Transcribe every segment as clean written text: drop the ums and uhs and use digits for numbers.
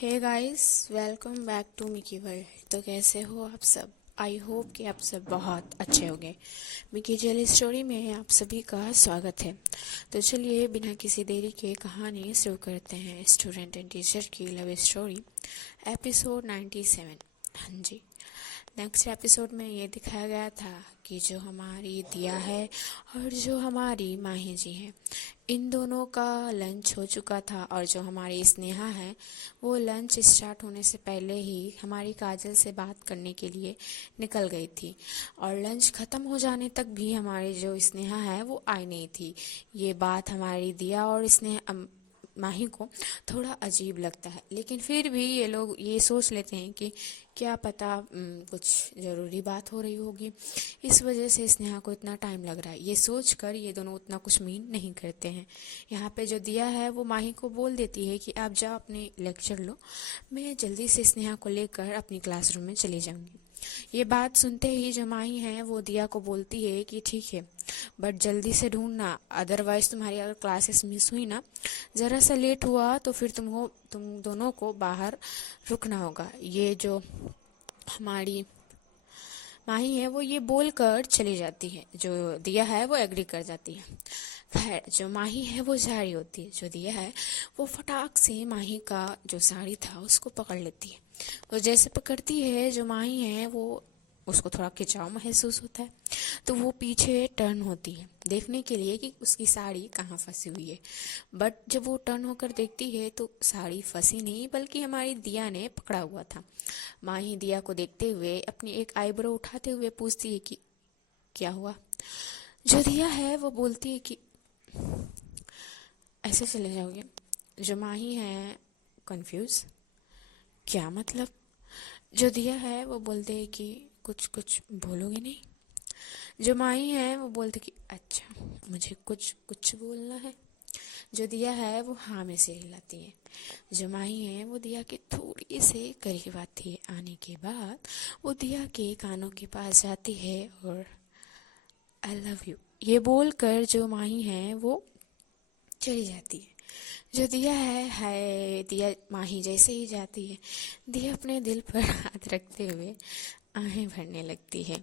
Hey guys, welcome back to Mickey world. तो कैसे हो आप सब? आई होप कि आप सब बहुत अच्छे होंगे। मिकी जेल स्टोरी में आप सभी का स्वागत है। तो चलिए बिना किसी देरी के कहानी शुरू करते हैं। स्टूडेंट एंड टीचर की लव स्टोरी एपिसोड 97। हाँ जी, नेक्स्ट एपिसोड में ये दिखाया गया था कि जो हमारी दिया है और जो हमारी माही जी हैं, इन दोनों का लंच हो चुका था। और जो हमारी स्नेहा है वो लंच स्टार्ट होने से पहले ही हमारी काजल से बात करने के लिए निकल गई थी। और लंच ख़त्म हो जाने तक भी हमारी जो स्नेहा है वो आई नहीं थी। ये बात हमारी दिया और स्नेहा माही को थोड़ा अजीब लगता है, लेकिन फिर भी ये लोग ये सोच लेते हैं कि क्या पता कुछ ज़रूरी बात हो रही होगी, इस वजह से स्नेहा को इतना टाइम लग रहा है। ये सोच कर ये दोनों उतना कुछ मीन नहीं करते हैं। यहाँ पे जो दिया है वो माही को बोल देती है कि आप जाओ अपने लेक्चर लो, मैं जल्दी से स्नेहा को लेकर अपनी क्लासरूम में चली जाऊँगी। ये बात सुनते ही जो माही है वो दिया को बोलती है कि ठीक है, बट जल्दी से ढूंढना, अदरवाइज़ तुम्हारी अगर क्लासेस मिस हुई ना, ज़रा सा लेट हुआ तो फिर तुम दोनों को बाहर रुकना होगा। ये जो हमारी माही है वो ये बोलकर चली जाती है। जो दिया है वो एग्री कर जाती है। खैर, जो माही है वो जा रही होती है। जो दिया है वो फटाक से माही का जो साड़ी था उसको पकड़ लेती है। वो जैसे पकड़ती है, जो माही है वो उसको थोड़ा खिंचाव महसूस होता है, तो वो पीछे टर्न होती है देखने के लिए कि उसकी साड़ी कहाँ फंसी हुई है। बट जब वो टर्न होकर देखती है तो साड़ी फंसी नहीं, बल्कि हमारी दिया ने पकड़ा हुआ था। माही दिया को देखते हुए अपनी एक आईब्रो उठाते हुए पूछती है कि क्या हुआ। जो दिया है वो बोलती है कि ऐसे चले जाओगे। जो माही है कंफ्यूज, क्या मतलब। जो दिया है वो बोलते हैं कि कुछ कुछ बोलोगे नहीं। जो माही है वो बोलते कि अच्छा, मुझे कुछ कुछ बोलना है। जो दिया है वो हाँ में सिर हिलाती है। जो माही है वो दिया के थोड़ी से करीब आती है। आने के बाद वो दिया के कानों के पास जाती है और आई लव यू ये बोलकर जो माही है वो चली जाती है। जो दिया है हाय, दिया माही जैसे ही जाती है, दिया अपने दिल पर हाथ रखते हुए आहें भरने लगती है।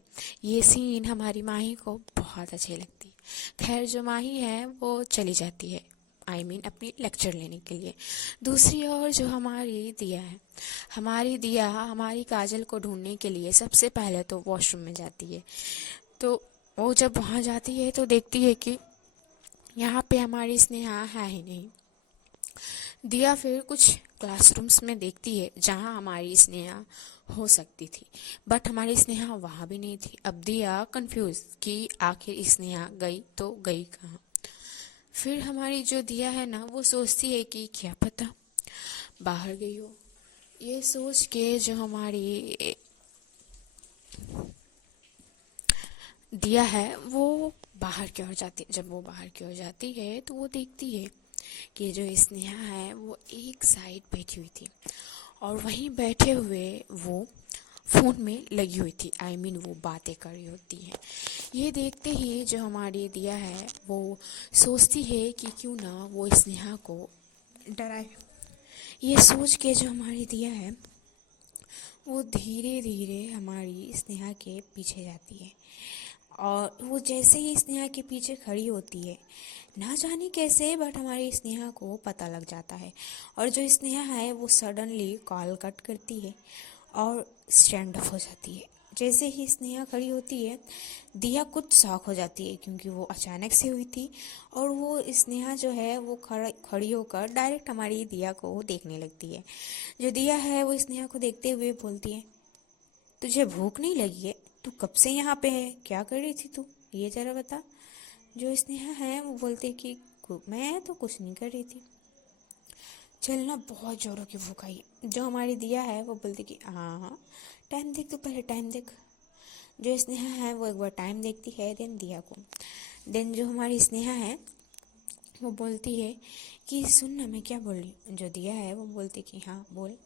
ये सीन हमारी माही को बहुत अच्छी लगती है। खैर, जो माही है वो चली जाती है, अपनी लेक्चर लेने के लिए। दूसरी ओर जो हमारी दिया है, हमारी दिया हमारी काजल को ढूंढने के लिए सबसे पहले तो वॉशरूम में जाती है। तो वो जब वहाँ जाती है तो देखती है कि यहाँ पे हमारी स्नेहा है ही नहीं। दिया फिर कुछ क्लासरूम्स में देखती है जहाँ हमारी स्नेहा हो सकती थी, बट हमारी स्नेहा वहाँ भी नहीं थी। अब दिया कंफ्यूज कि आखिर स्नेहा गई तो गई कहाँ। फिर हमारी जो दिया है ना वो सोचती है कि क्या पता बाहर गई हो। ये सोच के जो हमारी दिया है वो बाहर की ओर जाती है। जब वो बाहर की ओर जाती है तो वो देखती है कि जो स्नेहा है वो एक साइड बैठी हुई थी और वहीं बैठे हुए वो फ़ोन में लगी हुई थी। वो बातें कर रही होती है। ये देखते ही जो हमारी दिया है वो सोचती है कि क्यों ना वो स्नेहा को डराए। ये सोच के जो हमारी दिया है वो धीरे धीरे हमारी स्नेहा के पीछे जाती है। और वो जैसे ही स्नेहा के पीछे खड़ी होती है, ना जाने कैसे बट हमारी स्नेहा को पता लग जाता है। और जो स्नेहा है वो सडनली कॉल कट करती है और स्टैंड अप हो जाती है। जैसे ही स्नेहा खड़ी होती है, दिया कुछ शॉक हो जाती है क्योंकि वो अचानक से हुई थी। और वो स्नेहा जो है वो खड़ी होकर डायरेक्ट हमारी दिया को देखने लगती है। जो दिया है वो स्नेहा को देखते हुए बोलती है, तुझे भूख नहीं लगी है? तू कब से यहाँ पे है? क्या कर रही थी तू? ये जरा बता। जो स्नेहा है वो बोलती है कि मैं तो कुछ नहीं कर रही थी, चल ना बहुत ज़ोरों की भूख आई है। जो हमारी दिया है वो बोलती कि हाँ हाँ, टाइम देख, तू पहले टाइम देख। जो स्नेहा है वो एक बार टाइम देखती है देन दिया को। देन जो हमारी स्नेहा है वो बोलती है कि सुन ना, मैं क्या बोल रही हूँ। जो दिया है वो बोलती कि हाँ बोल।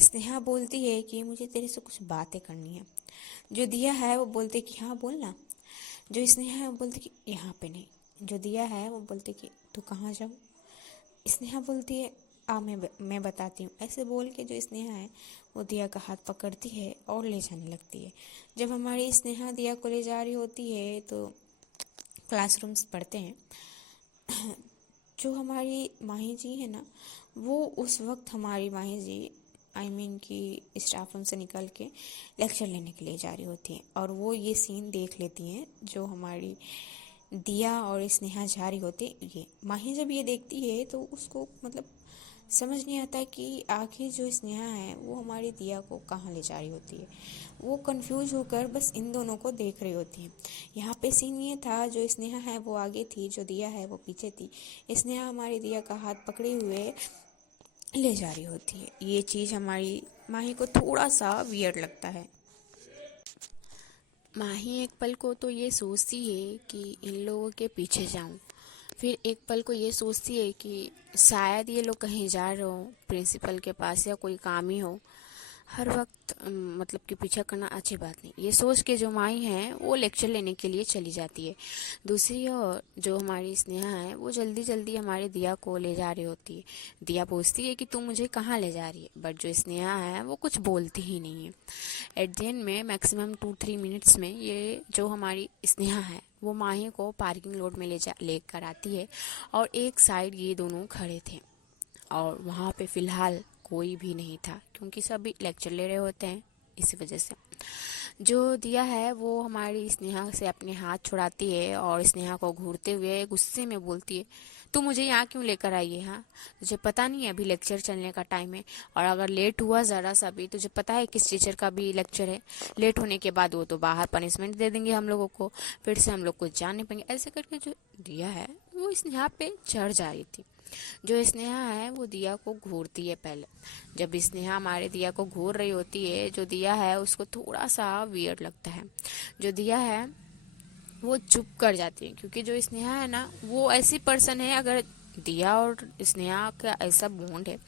स्नेहा बोलती है कि मुझे तेरे से कुछ बातें करनी है। जो दिया है वो बोलते कि हाँ बोल ना। जो स्नेहा है वो बोलती कि यहाँ पे नहीं। जो दिया है वो बोलती कि तू कहाँ जाऊँ। स्नेहा बोलती है मैं बताती हूँ। ऐसे बोल के जो स्नेहा है वो दिया का हाथ पकड़ती है और ले जाने लगती है। जब हमारी स्नेहा दिया को ले जा रही होती है तो क्लासरूम्स पढ़ते हैं। जो हमारी माही जी है ना, वो उस वक्त हमारी माही जी कि स्टाफ रूम से निकल के लेक्चर लेने के लिए जा रही होती हैं और वो ये सीन देख लेती हैं जो हमारी दिया और स्नेहा जा रही होती है। ये माही जब ये देखती है तो उसको मतलब समझ नहीं आता कि आखिर जो स्नेहा है वो हमारी दिया को कहाँ ले जा रही होती है। वो कंफ्यूज होकर बस इन दोनों को देख रही होती है। यहाँ पे सीन ये था, जो स्नेहा है वो आगे थी, जो दिया है वो पीछे थी। स्नेहा हमारी दिया का हाथ पकड़े हुए ले जा रही होती है। ये चीज़ हमारी माही को थोड़ा सा वियर्ड लगता है। माही एक पल को तो ये सोचती है कि इन लोगों के पीछे जाऊं, फिर एक पल को ये सोचती है कि शायद ये लोग कहीं जा रहे हो प्रिंसिपल के पास या कोई काम ही हो। हर वक्त मतलब कि पीछा करना अच्छी बात नहीं। ये सोच के जो माई है वो लेक्चर लेने के लिए चली जाती है। दूसरी ओर जो हमारी स्नेहा है वो जल्दी जल्दी हमारे दिया को ले जा रही होती है। दिया पूछती है कि तू मुझे कहाँ ले जा रही है, बट जो स्नेहा है वो कुछ बोलती ही नहीं है। एट द एंड में मैक्सिमम 2-3 मिनट्स में ये जो हमारी स्नेहा है वो माही को पार्किंग लॉट में लेकर आती है और एक साइड ये दोनों खड़े थे और वहाँ पे फ़िलहाल कोई भी नहीं था क्योंकि सभी लेक्चर ले रहे होते हैं। इसी वजह से जो दिया है वो हमारी स्नेहा से अपने हाथ छुड़ाती है और स्नेहा को घूरते हुए गुस्से में बोलती है, तू मुझे यहाँ क्यों लेकर आई है? हाँ, तुझे पता नहीं है अभी लेक्चर चलने का टाइम है, और अगर लेट हुआ ज़रा सा भी, तुझे पता है किस टीचर का भी लेक्चर है, लेट होने के बाद वो तो बाहर पनिशमेंट दे देंगे हम लोगों को, फिर से हम लोग कुछ जान नहीं पाएंगे। ऐसे करके जो दिया है वो स्नेहा पे चढ़ जा रही थी। जो स्नेहा है वो दिया को घूरती है। पहले जब स्नेहा हमारे दिया को घूर रही होती है, जो दिया है उसको थोड़ा सा वियर्ड लगता है। जो दिया है वो चुप कर जाती है क्योंकि जो स्नेहा है ना वो ऐसी पर्सन है, अगर दिया और स्नेहा का ऐसा बॉन्ड है,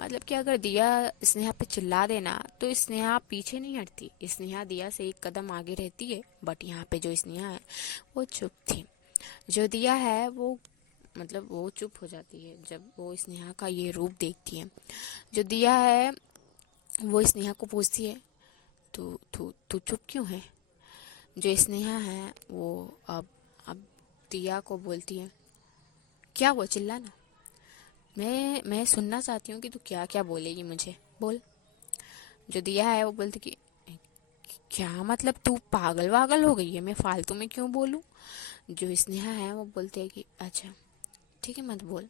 मतलब कि अगर दिया स्नेहा पे चिल्ला देना तो स्नेहा पीछे नहीं हटती, स्नेहा दिया से एक कदम आगे रहती है। बट यहाँ पे जो स्नेहा है वो चुप थी। जो दिया है वो मतलब वो चुप हो जाती है जब वो स्नेहा का ये रूप देखती है। जो दिया है वो स्नेहा को पूछती है, तू तू तू चुप क्यों है? जो स्नेहा है वो अब दिया को बोलती है, क्या वो चिल्लाना, मैं सुनना चाहती हूँ कि तू क्या क्या बोलेगी, मुझे बोल। जो दिया है वो बोलती कि क्या मतलब तू पागल वागल हो गई है, मैं फालतू में क्यों बोलूँ? जो स्नेहा है वो बोलती है कि अच्छा ठीक है मत बोल,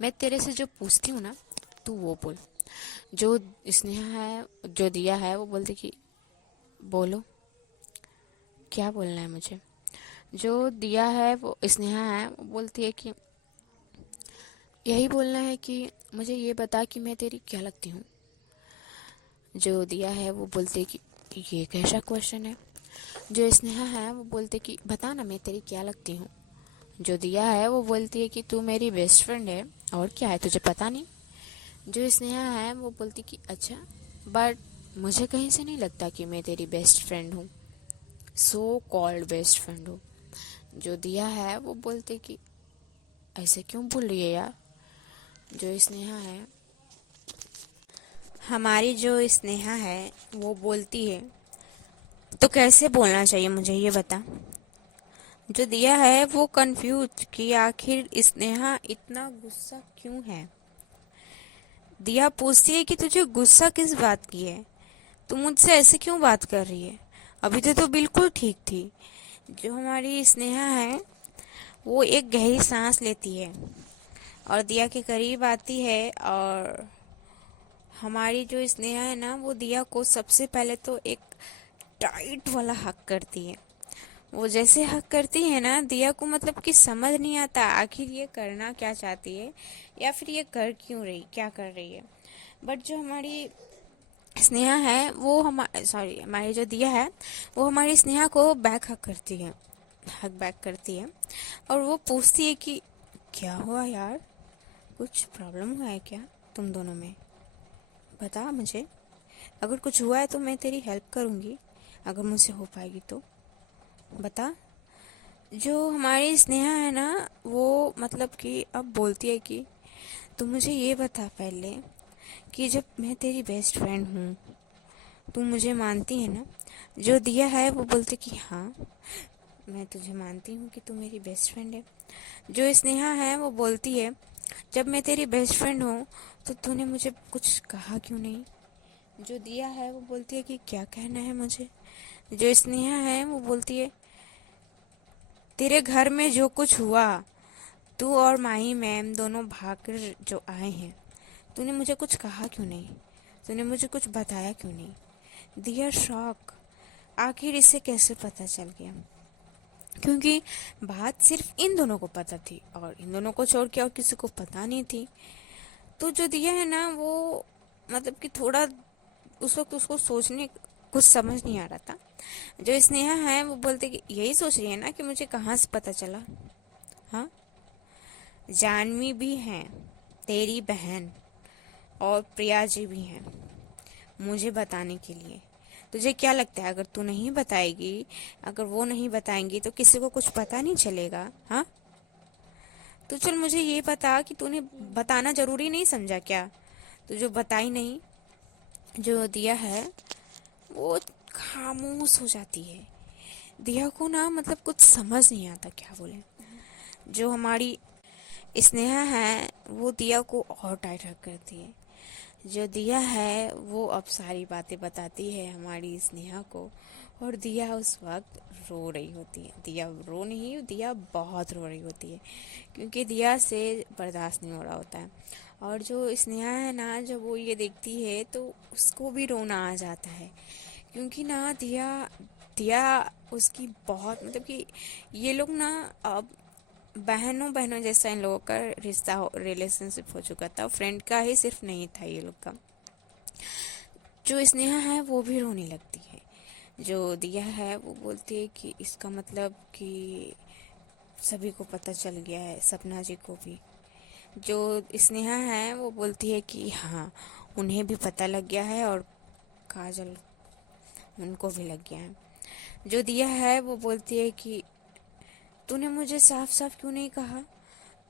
मैं तेरे से जो पूछती हूँ ना तू वो बोल। जो स्नेहा है जो दिया है वो बोलती कि बोलो क्या बोलना है मुझे। जो दिया है वो स्नेहा है वो बोलती है कि यही बोलना है कि मुझे ये बता कि मैं तेरी क्या लगती हूँ। जो दिया है वो बोलती है कि ये कैसा क्वेश्चन है। जो स्नेहा है वो बोलती है कि बता ना मैं तेरी क्या लगती हूँ। जो दिया है वो बोलती है कि तू मेरी बेस्ट फ्रेंड है, और क्या है तुझे पता नहीं। जो स्नेहा है वो बोलती कि अच्छा, बट मुझे कहीं से नहीं लगता कि मैं तेरी बेस्ट फ्रेंड हूँ, सो कॉल्ड बेस्ट फ्रेंड हूँ। जो दिया है वो बोलते कि ऐसे क्यों बोल रही है यार। जो स्नेहा है हमारी जो स्नेहा है वो बोलती है तो कैसे बोलना चाहिए मुझे ये बता। जो दिया है वो कंफ्यूज कि आखिर स्नेहा इतना गुस्सा क्यों है। दिया पूछती है कि तुझे गुस्सा किस बात की है, तू मुझसे ऐसे क्यों बात कर रही है, अभी तो बिल्कुल ठीक थी। जो हमारी स्नेहा है वो एक गहरी सांस लेती है और दिया के करीब आती है, और हमारी जो स्नेहा है ना वो दिया को सबसे पहले तो एक टाइट वाला हक करती है। वो जैसे हक करती है ना, दिया को मतलब कि समझ नहीं आता आखिर ये करना क्या चाहती है या फिर ये कर क्यों रही, क्या कर रही है। बट जो हमारी स्नेहा है वो हमारी जो दिया है वो हमारी स्नेहा को बैक हक करती है, हक बैक करती है, और वो पूछती है कि क्या हुआ यार, कुछ प्रॉब्लम हुआ है क्या तुम दोनों में, बता मुझे, अगर कुछ हुआ है तो मैं तेरी हेल्प करूँगी, अगर मुझसे हो पाएगी तो बता। जो हमारी स्नेहा है ना वो मतलब कि अब बोलती है कि तो मुझे ये बता पहले कि जब मैं तेरी बेस्ट फ्रेंड हूँ, तू मुझे मानती है ना? जो दिया है वो बोलते कि हाँ, मैं तुझे मानती हूँ कि तू मेरी बेस्ट फ्रेंड है। जो स्नेहा है वो बोलती है, जब मैं तेरी बेस्ट फ्रेंड हूँ तो तूने मुझे कुछ कहा क्यों नहीं? जो दिया है वो बोलती है कि क्या कहना है मुझे? जो स्नेहा है वो बोलती है, तेरे घर में जो कुछ हुआ, तू और माही मैम दोनों भाग कर जो आए हैं, तूने मुझे कुछ कहा क्यों नहीं? तूने मुझे कुछ बताया क्यों नहीं? दिया शॉक, आखिर इसे कैसे पता चल गया? क्योंकि बात सिर्फ इन दोनों को पता थी और इन दोनों को छोड़ के और किसी को पता नहीं थी। तो जो दिया है ना वो मतलब कि थोड़ा उस वक्त उसको सोचने कुछ समझ नहीं आ रहा था। जो स्नेहा है वो बोलते कि यही सोच रही है ना कि मुझे कहाँ से पता चला? हाँ, जानवी भी है, तेरी बहन, और प्रिया जी भी हैं मुझे बताने के लिए। तुझे क्या लगता है अगर तू नहीं बताएगी, अगर वो नहीं बताएंगी तो किसी को कुछ पता नहीं चलेगा? हाँ, तो चल मुझे ये बता कि तूने बताना जरूरी नहीं समझा क्या? तू जो बताई नहीं। जो दिया है वो खामोश हो जाती है। दिया को ना मतलब कुछ समझ नहीं आता क्या बोले। जो हमारी स्नेहा है वो दिया को और टाइट हक करती है। जो दिया है वो अब सारी बातें बताती है हमारी स्नेहा को, और दिया उस वक्त रो रही होती है। दिया रो नहीं, दिया बहुत रो रही होती है, क्योंकि दिया से बर्दाश्त नहीं हो रहा होता है। और जो स्नेहा है ना, जब वो ये देखती है तो उसको भी रोना आ जाता है, क्योंकि ना दिया दिया उसकी बहुत मतलब कि ये लोग ना अब बहनों बहनों जैसा इन लोगों का रिश्ता रिलेशनशिप हो चुका था। फ्रेंड का ही सिर्फ नहीं था ये लोग का। जो स्नेहा है वो भी रोने लगती है। जो दिया है वो बोलती है कि इसका मतलब कि सभी को पता चल गया है, सपना जी को भी। जो स्नेहा है वो बोलती है कि हाँ, उन्हें भी पता लग गया है और काजल उनको भी लग गया है। जो दिया है वो बोलती है कि तूने मुझे साफ साफ क्यों नहीं कहा?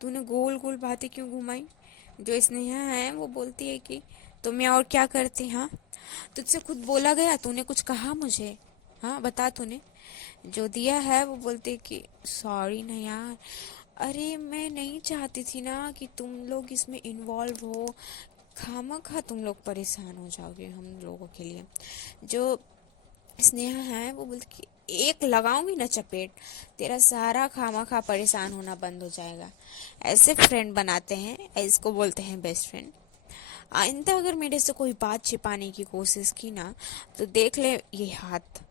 तूने गोल गोल बातें क्यों घुमाई? जो स्नेहा है वो बोलती है कि तो मैं और क्या करती? हाँ, तुझसे खुद बोला गया, तूने कुछ कहा मुझे? हाँ बता तूने। जो दिया है वो बोलती है कि सॉरी ना यार, अरे मैं नहीं चाहती थी ना कि तुम लोग इसमें इन्वॉल्व हो, खामखा तुम लोग परेशान हो जाओगे हम लोगों के लिए। जो स्नेहा है वो बोलती कि एक लगाऊंगी ना चपेट, तेरा सारा खामखा परेशान होना बंद हो जाएगा। ऐसे फ्रेंड बनाते हैं, इसको बोलते हैं बेस्ट फ्रेंड। आइंदा अगर मेरे से कोई बात छिपाने की कोशिश की ना, तो देख ले ये हाथ,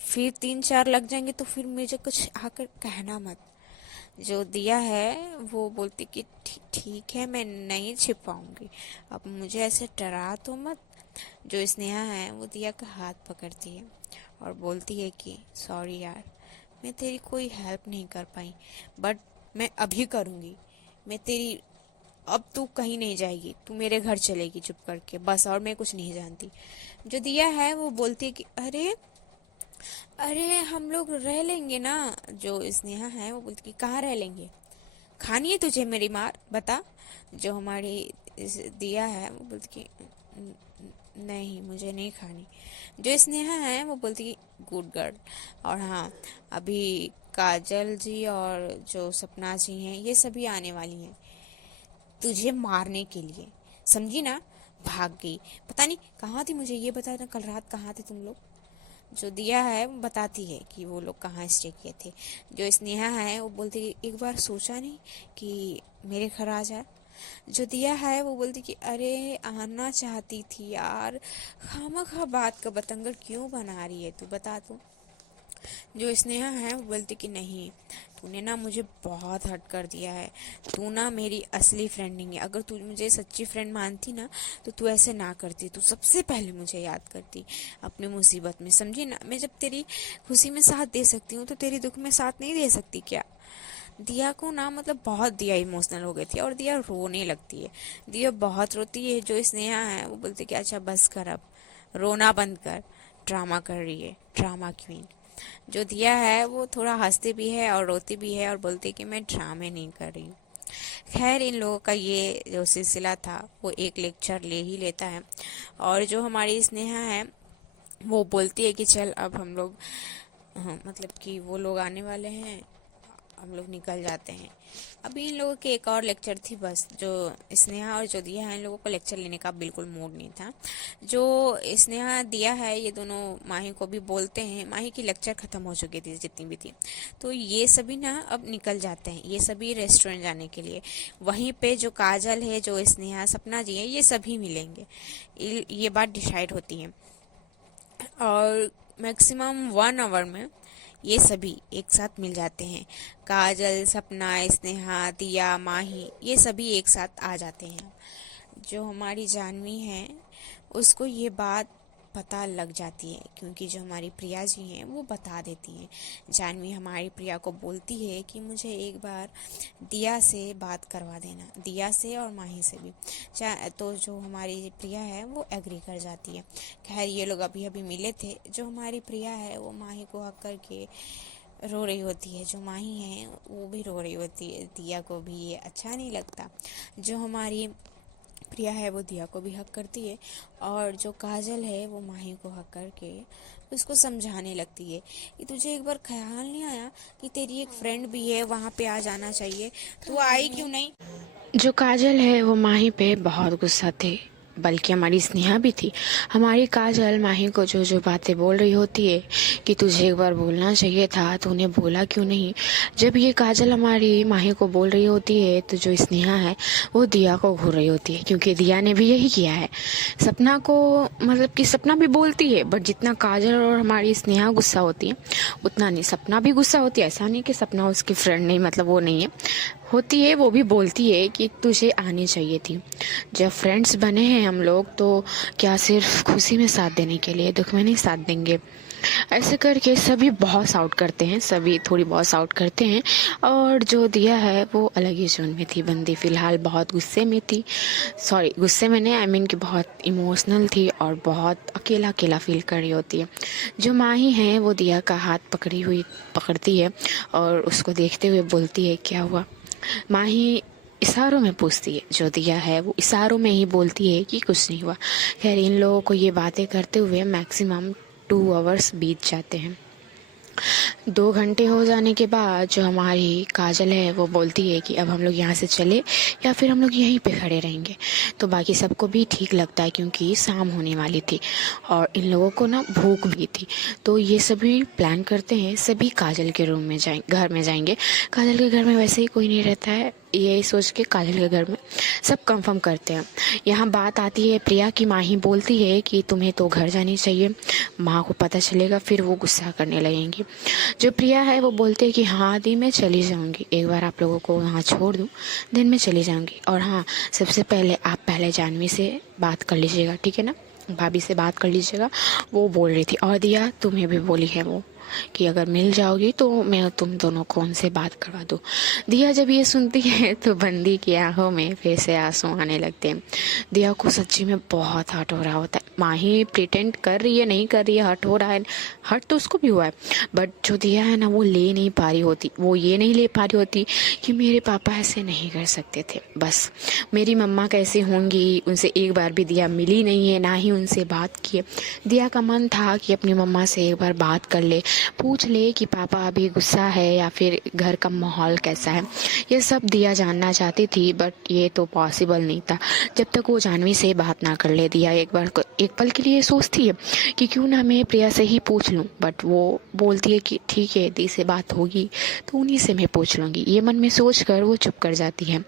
फिर 3-4 लग जाएंगे तो फिर मुझे कुछ आकर कहना मत। जो दिया है वो बोलती कि ठीक है, मैं नहीं छिपाऊंगी, अब मुझे ऐसे डरा तो मत। जो स्नेहा है वो दिया का हाथ पकड़ती है और बोलती है कि सॉरी यार, मैं तेरी कोई हेल्प नहीं कर पाई, बट मैं अभी करूँगी। मैं तेरी अब तू कहीं नहीं जाएगी, तू मेरे घर चलेगी चुप करके बस, और मैं कुछ नहीं जानती। जो दिया है वो बोलती है कि अरे अरे हम लोग रह लेंगे ना। जो स्नेहा है वो बोलती कि कहाँ रह लेंगे? खानी है तुझे मेरी मार, बता। जो हमारी दिया है वो बोलती कि नहीं मुझे नहीं खानी। जो स्नेहा है वो बोलती कि गुड गर्ल। और हाँ, अभी काजल जी और जो सपना जी हैं ये सभी आने वाली हैं तुझे मारने के लिए, समझी ना? भाग गई, पता नहीं कहाँ थी। मुझे ये बता ना, कल रात कहाँ थे तुम लोग? जो दिया है वो बताती है कि वो लोग कहाँ स्टे किए थे। जो स्नेहा है वो बोलती कि एक बार सोचा नहीं कि मेरे घर आ जाए? जो दिया है वो बोलती कि अरे आना चाहती थी यार, खामखा बात का बतंगड़ क्यों बना रही है तू, बता तू। जो स्नेहा है वो बोलती कि नहीं, तूने ना मुझे बहुत हर्ट कर दिया है, तू ना मेरी असली फ्रेंड नहीं है। अगर तू मुझे सच्ची फ्रेंड मानती ना तो तू ऐसे ना करती, तू सबसे पहले मुझे याद करती अपनी मुसीबत में, समझी ना? मैं जब तेरी खुशी में साथ दे सकती हूँ तो तेरी दुख में साथ नहीं दे सकती क्या? दिया को ना मतलब बहुत दिया इमोशनल हो गई थी और दिया रोने लगती है। दिया बहुत रोती है। जो स्नेहा है वो बोलती कि अच्छा बस कर, अब रोना बंद कर, ड्रामा कर रही है, ड्रामा क्वीन। जो दिया है वो थोड़ा हंसती भी है और रोती भी है और बोलती है कि मैं ड्रामे नहीं कर रही हूँ। खैर इन लोगों का ये जो सिलसिला था वो एक लेक्चर ले ही लेता है। और जो हमारी स्नेहा है वो बोलती है कि चल अब हम लोग, हाँ, मतलब कि वो लोग आने वाले हैं, हम लोग निकल जाते हैं। अभी इन लोगों की एक और लेक्चर थी बस। जो स्नेहा और जो दिया है, इन लोगों को लेक्चर लेने का बिल्कुल मूड नहीं था। जो स्नेहा दिया है ये दोनों माही को भी बोलते हैं, माही की लेक्चर खत्म हो चुकी थी जितनी भी थी, तो ये सभी ना अब निकल जाते हैं, ये सभी रेस्टोरेंट जाने के लिए। वहीं पे जो काजल है, जो स्नेहा, सपना जी है, ये सभी मिलेंगे। ये बात डिसाइड होती है और मैक्सिमम 1 आवर में ये सभी एक साथ मिल जाते हैं। काजल, सपना, स्नेहा, दिया, माही, ये सभी एक साथ आ जाते हैं। जो हमारी जानवी है उसको ये बात पता लग जाती है, क्योंकि जो हमारी प्रिया जी हैं वो बता देती हैं। जानवी हमारी प्रिया को बोलती है कि मुझे एक बार दिया से बात करवा देना, दिया से और माही से भी। तो जो हमारी प्रिया है वो एग्री कर जाती है। खैर ये लोग अभी अभी मिले थे। जो हमारी प्रिया है वो माही को हक करके रो रही होती है, जो माही है वो भी रो रही होती है। दिया को भी ये अच्छा नहीं लगता। जो हमारी प्रिया है वो दिया को भी हक करती है और जो काजल है वो माही को हक करके उसको समझाने लगती है कि तुझे एक बार ख्याल नहीं आया कि तेरी एक फ्रेंड भी है, वहाँ पे आ जाना चाहिए, तू आई क्यों नहीं। जो काजल है वो माही पे बहुत गुस्सा थी, बल्कि हमारी स्नेहा भी थी। हमारी काजल माही को जो जो बातें बोल रही होती है कि तुझे एक बार बोलना चाहिए था, तो उन्हें बोला क्यों नहीं। जब ये काजल हमारी माही को बोल रही होती है तो जो स्नेहा है वो दिया को घूर रही होती है, क्योंकि दिया ने भी यही किया है। सपना को, मतलब कि सपना भी बोलती है, बट जितना काजल और हमारी स्नेहा गुस्सा होती है उतना नहीं। सपना भी गुस्सा होती है, ऐसा नहीं कि सपना उसकी फ्रेंड नहीं, मतलब वो नहीं है, होती है, वो भी बोलती है कि तुझे आनी चाहिए थी। जब फ्रेंड्स बने हैं हम लोग तो क्या सिर्फ खुशी में साथ देने के लिए दुख में नहीं साथ देंगे। ऐसे करके सभी बहुत साउट करते हैं, सभी थोड़ी बहुत साउट करते हैं। और जो दिया है वो अलग ही जोन में थी, बंदी फिलहाल बहुत गुस्से में थी। सॉरी, गुस्से में नहीं, आई मीन कि बहुत इमोशनल थी और बहुत अकेला अकेला फील कर रही होती है। जो माही है वो दिया का हाथ पकड़ती है और उसको देखते हुए बोलती है क्या हुआ। माही इशारों में पूछती है, जो दिया है वो इशारों में ही बोलती है कि कुछ नहीं हुआ। खैर इन लोगों को ये बातें करते हुए मैक्सिमम 2 आवर्स बीत जाते हैं। 2 घंटे हो जाने के बाद जो हमारी काजल है वो बोलती है कि अब हम लोग यहाँ से चले या फिर हम लोग यहीं पे खड़े रहेंगे। तो बाकी सबको भी ठीक लगता है क्योंकि शाम होने वाली थी और इन लोगों को ना भूख भी थी। तो ये सभी प्लान करते हैं, सभी काजल के रूम में घर में जाएंगे। काजल के घर में वैसे ही कोई नहीं रहता है, ये सोच के काजल के घर में सब कंफर्म करते हैं। यहाँ बात आती है प्रिया की। माही बोलती है कि तुम्हें तो घर जानी चाहिए, माँ को पता चलेगा फिर वो गुस्सा करने लगेंगी। जो प्रिया है वो बोलते है कि हाँ दी मैं चली जाऊँगी, एक बार आप लोगों को वहाँ छोड़ दूँ दिन में चली जाऊँगी। और हाँ, सबसे पहले आप पहले जानवी से बात कर लीजिएगा, ठीक है ना, भाभी से बात कर लीजिएगा, वो बोल रही थी। और दिया तुम्हें भी बोली है वो कि अगर मिल जाओगी तो मैं तुम दोनों को उनसे बात करवा दूँ। दिया जब ये सुनती है तो बंदी की आंखों में फिर से आंसू आने लगते हैं। दिया को सच्ची में बहुत हर्ट हो रहा होता है। माही प्रिटेंड कर रही है, नहीं कर रही है, हर्ट हो रहा है, हर्ट तो उसको भी हुआ है, बट जो दिया है ना वो ले नहीं पा रही होती, वो ये नहीं ले पा रही होती कि मेरे पापा ऐसे नहीं कर सकते थे, बस मेरी मम्मा कैसे होंगी, उनसे एक बार भी दिया मिली नहीं है, ना ही उनसे बात की है। दिया का मन था कि अपनी मम्मा से एक बार बात कर ले, पूछ ले कि पापा अभी गुस्सा है या फिर घर का माहौल कैसा है। ये सब दिया जानना चाहती थी, बट ये तो पॉसिबल नहीं था जब तक वो जानवी से बात ना कर ले। दिया एक पल के लिए सोचती है कि क्यों ना मैं प्रिया से ही पूछ लूं, बट वो बोलती है कि ठीक है, दी से बात होगी तो उन्हीं से मैं पूछ लूंगी। ये मन में सोच कर वो चुप कर जाती है।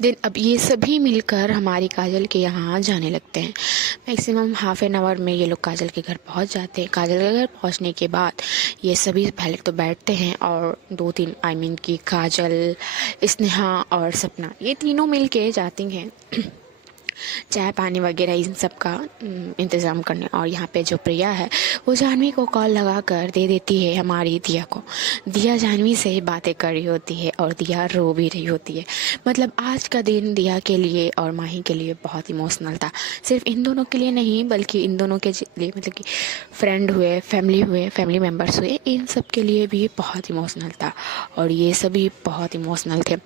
देन अब ये सभी मिलकर हमारी काजल के यहाँ जाने लगते हैं। मैक्सिमम ½ में ये लोग काजल के घर पहुँच जाते हैं। काजल के घर पहुँचने के बाद ये सभी पहले तो बैठते हैं और 2-3 आई मीन की काजल, स्नेहा और सपना, ये तीनों मिल के जाती हैं चाय पानी वगैरह इन सब का इंतज़ाम करने। और यहाँ पे जो प्रिया है वो जानवी को कॉल लगा कर दे देती है हमारी दिया को। दिया जानवी से बातें कर रही होती है और दिया रो भी रही होती है। मतलब आज का दिन दिया के लिए और माही के लिए बहुत इमोशनल था। सिर्फ इन दोनों के लिए नहीं, बल्कि इन दोनों के लिए, मतलब कि फ्रेंड हुए, फैमिली मेम्बर्स हुए, इन सब के लिए भी बहुत इमोशनल था और ये सभी बहुत इमोशनल थे।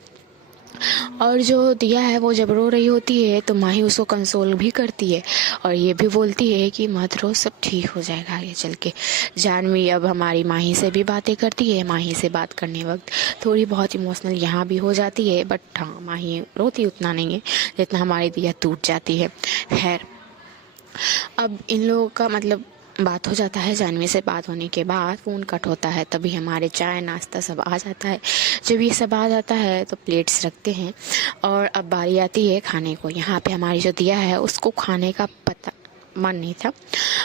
और जो दिया है वो जब रो रही होती है तो माही उसको कंसोल भी करती है और ये भी बोलती है कि मत रो, सब ठीक हो जाएगा आगे चल के। जानवी अब हमारी माही से भी बातें करती है। माही से बात करने वक्त थोड़ी बहुत इमोशनल यहाँ भी हो जाती है, बट हाँ, माही रोती उतना नहीं है जितना हमारी दिया टूट जाती है। खैर, अब इन लोगों का मतलब बात हो जाता है। जानवी से बात होने के बाद फ़ोन कट होता है, तभी हमारे चाय नाश्ता सब आ जाता है। जब ये सब आ जाता है तो प्लेट्स रखते हैं और अब बारी आती है खाने को। यहाँ पे हमारी जो दिया है उसको खाने का पता मन नहीं था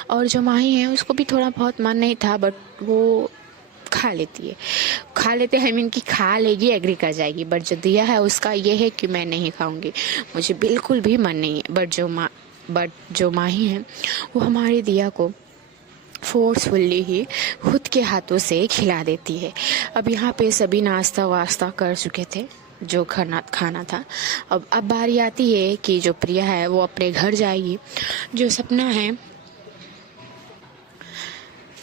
और जो माही है उसको भी थोड़ा बहुत मन नहीं था, बट वो खा लेती है। खा लेते हैं, आई मीन कि खा लेगी, एग्री कर जाएगी। बट जो दिया है उसका ये है कि मैं नहीं खाऊंगी, मुझे बिल्कुल भी मन नहीं है। बट जो माही है वो हमारी दिया को फोर्सफुल्ली ही खुद के हाथों से खिला देती है। अब यहाँ पे सभी नाश्ता वास्ता कर चुके थे जो खाना था। अब बारी आती है कि जो प्रिया है वो अपने घर जाएगी। जो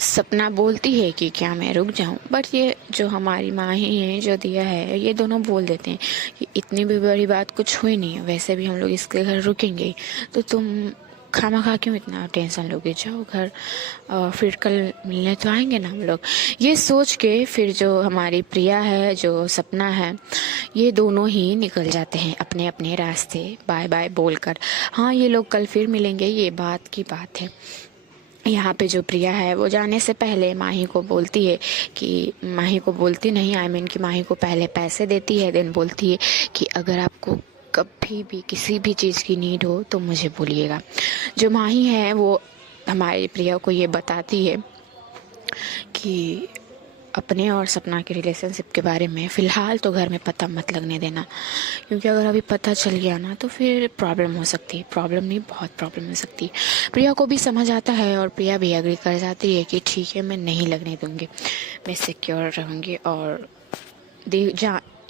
सपना बोलती है कि क्या मैं रुक जाऊं, बट ये जो हमारी माँ ही है, जो दिया है, ये दोनों बोल देते हैं कि इतनी भी बड़ी बात कुछ हुई नहीं है, वैसे भी हम लोग इसके घर रुकेंगे, तो तुम खामा क्यों इतना टेंशन लोगे, जाओ घर और फिर कल मिलने तो आएंगे ना हम लोग। ये सोच के फिर जो हमारी प्रिया है, जो सपना है, ये दोनों ही निकल जाते हैं अपने अपने रास्ते, बाय बाय बोलकर। हाँ, ये लोग कल फिर मिलेंगे, ये बात की बात है। यहाँ पे जो प्रिया है वो जाने से पहले माही को बोलती है कि माही को बोलती नहीं, आई मीन कि माही को पहले पैसे देती है, देन बोलती है कि अगर आपको कभी भी किसी भी चीज़ की नीड हो तो मुझे बोलिएगा। जो माही है वो हमारी प्रिया को ये बताती है कि अपने और सपना के रिलेशनशिप के बारे में फ़िलहाल तो घर में पता मत लगने देना, क्योंकि अगर अभी पता चल गया ना तो फिर प्रॉब्लम हो सकती है। प्रॉब्लम नहीं, बहुत प्रॉब्लम हो सकती है। प्रिया को भी समझ आता है और प्रिया भी एग्री कर जाती है कि ठीक है, मैं नहीं लगने दूँगी, मैं सिक्योर रहूँगी और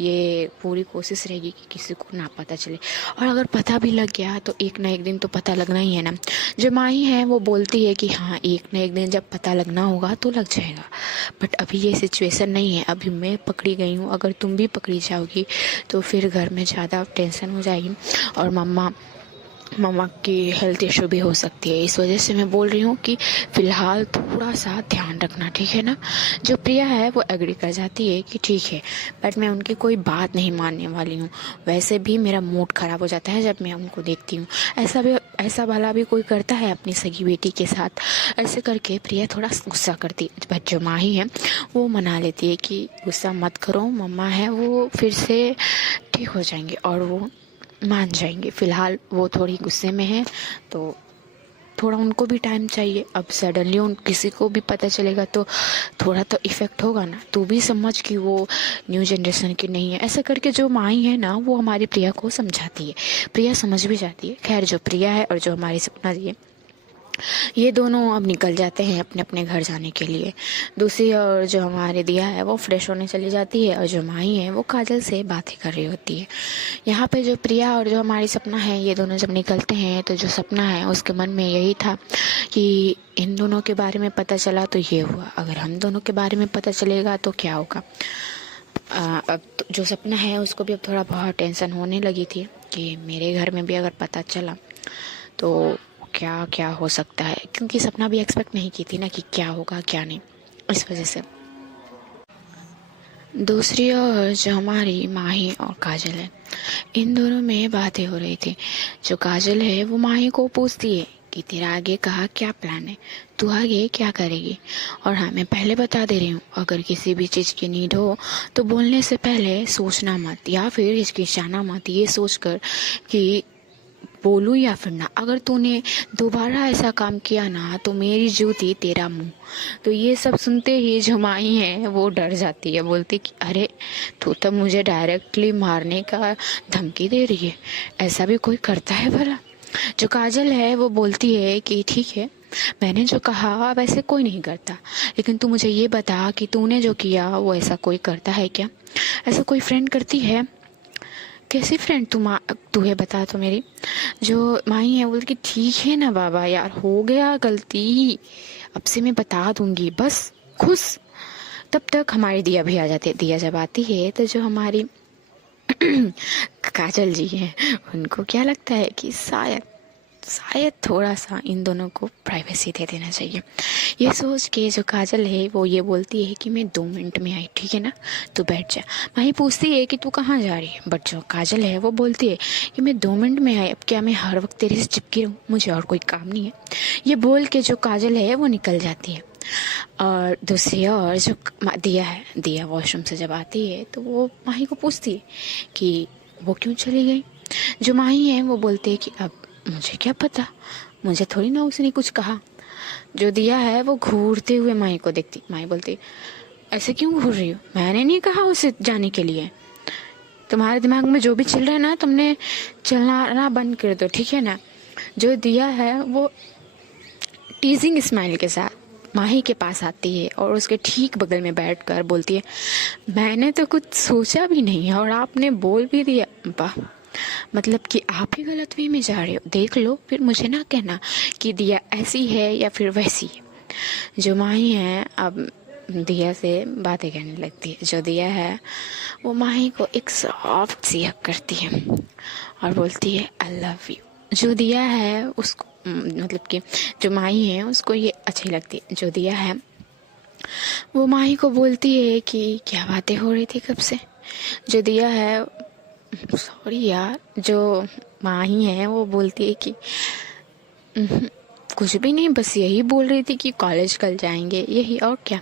ये पूरी कोशिश रहेगी कि किसी को ना पता चले। और अगर पता भी लग गया तो एक ना एक दिन तो पता लगना ही है ना। जो माही है वो बोलती है कि हाँ, एक ना एक दिन जब पता लगना होगा तो लग जाएगा, बट अभी ये सिचुएशन नहीं है। अभी मैं पकड़ी गई हूँ, अगर तुम भी पकड़ी जाओगी तो फिर घर में ज़्यादा टेंशन हो जाएगी और मम्मा की हेल्थ इशू भी हो सकती है। इस वजह से मैं बोल रही हूँ कि फ़िलहाल थोड़ा सा ध्यान रखना, ठीक है ना। जो प्रिया है वो एग्री कर जाती है कि ठीक है, बट मैं उनकी कोई बात नहीं मानने वाली हूँ। वैसे भी मेरा मूड ख़राब हो जाता है जब मैं उनको देखती हूँ। ऐसा वाला भी कोई करता है अपनी सगी बेटी के साथ। ऐसे करके प्रिया थोड़ा गुस्सा करती, बट जो माही है वो मना लेती है कि गुस्सा मत करो, मम्मा है वो फिर से ठीक हो जाएंगे और वो मान जाएंगे। फ़िलहाल वो थोड़ी गुस्से में है तो थोड़ा उनको भी टाइम चाहिए। अब सडनली उन किसी को भी पता चलेगा तो थोड़ा तो इफ़ेक्ट होगा ना। तू भी समझ कि वो न्यू जनरेशन की नहीं है। ऐसा करके जो माई है ना वो हमारी प्रिया को समझाती है, प्रिया समझ भी जाती है। खैर, जो प्रिया है और जो हमारी सपना जी है, ये दोनों अब निकल जाते हैं अपने अपने घर जाने के लिए। दूसरी और जो हमारे दिया है वो फ्रेश होने चली जाती है और जो माही है वो काजल से बातें कर रही होती है। यहाँ पे जो प्रिया और जो हमारी सपना है, ये दोनों जब निकलते हैं तो जो सपना है उसके मन में यही था कि इन दोनों के बारे में पता चला तो ये हुआ, अगर हम दोनों के बारे में पता चलेगा तो क्या होगा। अब जो सपना है उसको भी अब थोड़ा बहुत टेंशन होने लगी थी कि मेरे घर में भी अगर पता चला तो क्या क्या हो सकता है, क्योंकि सपना भी एक्सपेक्ट नहीं की थी ना कि क्या होगा क्या नहीं, इस वजह से। दूसरी ओर जो हमारी माही और काजल है, इन दोनों में बातें हो रही थी। जो काजल है वो माही को पूछती है कि तेरा आगे का क्या प्लान है, तू आगे क्या करेगी। और हाँ, मैं पहले बता दे रही हूँ, अगर किसी भी चीज़ की नीड हो तो बोलने से पहले सोचना मत या फिर हिचकिचाना मत, ये सोचकर कि बोलूं या फिर ना। अगर तूने दोबारा ऐसा काम किया ना तो मेरी जूती तेरा मुंह। तो ये सब सुनते ही जो माई है वो डर जाती है, बोलती कि अरे तू तो मुझे डायरेक्टली मारने का धमकी दे रही है, ऐसा भी कोई करता है भला। जो काजल है वो बोलती है कि ठीक है, मैंने जो कहा वैसे कोई नहीं करता, लेकिन तू मुझे ये बता कि तूने जो किया वो ऐसा कोई करता है क्या, ऐसा कोई फ्रेंड करती है। कैसी फ्रेंड तू है बता तो मेरी। जो माही है बोल कि ठीक है ना बाबा, यार हो गया गलती, अब से मैं बता दूंगी, बस खुश। तब तक हमारी दिया भी आ जाती है। दिया जब आती है तो जो हमारी काजल जी हैं, उनको क्या लगता है कि शायद थोड़ा सा इन दोनों को प्राइवेसी दे देना चाहिए। ये सोच के जो काजल है वो ये बोलती है कि मैं 2 मिनट में आई, ठीक है ना, तू बैठ जा। माही पूछती है कि तू कहाँ जा रही है, बट जो काजल है वो बोलती है कि मैं 2 मिनट में आई, अब क्या मैं हर वक्त तेरे से चिपकी रहूँ, मुझे और कोई काम नहीं है। ये बोल के जो काजल है वो निकल जाती है। और दूसरी ओर जो दिया वॉशरूम से जब आती है तो वो माही को पूछती है कि वो क्यों चली गई। जो माही है वो बोलती है कि अब मुझे क्या पता, मुझे थोड़ी ना उसने कुछ कहा। जो दिया है वो घूरते हुए माही को देखती। माही बोलती ऐसे क्यों घूर रही हो, मैंने नहीं कहा उसे जाने के लिए। तुम्हारे दिमाग में जो भी चल रहा है ना, तुमने चलना बंद कर दो, ठीक है ना। जो दिया है वो टीजिंग स्माइल के साथ माही के पास आती है और उसके ठीक बगल में बैठकर बोलती है मैंने तो कुछ सोचा भी नहीं है और आपने बोल भी दिया। वाह, मतलब कि आप ही गलत वे में जा रहे हो, देख लो फिर मुझे ना कहना कि दिया ऐसी है या फिर वैसी है। जो माही है अब दिया से बातें करने लगती है। जो दिया है वो माही को एक सॉफ्ट सी हक करती है और बोलती है आई लव यू। जो दिया है उसको मतलब कि जो माही है उसको ये अच्छी लगती है। जो दिया है वो माही को बोलती है कि क्या बातें हो रही थी कब से। जो दिया है सॉरी यार, जो माही है वो बोलती है कि कुछ भी नहीं, बस यही बोल रही थी कि कॉलेज कल जाएंगे, यही और क्या।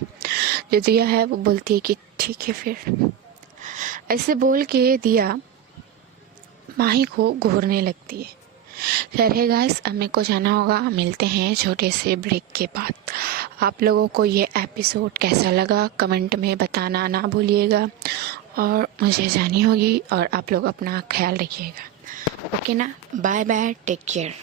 जो दिया है वो बोलती है कि ठीक है फिर। ऐसे बोल के दिया माही को घूरने लगती है। खैर है गाइस, अब मेरे को जाना होगा, मिलते हैं छोटे से ब्रेक के बाद। आप लोगों को ये एपिसोड कैसा लगा कमेंट में बताना ना भूलिएगा और मुझे जानी होगी और आप लोग अपना ख्याल रखिएगा। ओके ना, बाय बाय, टेक केयर।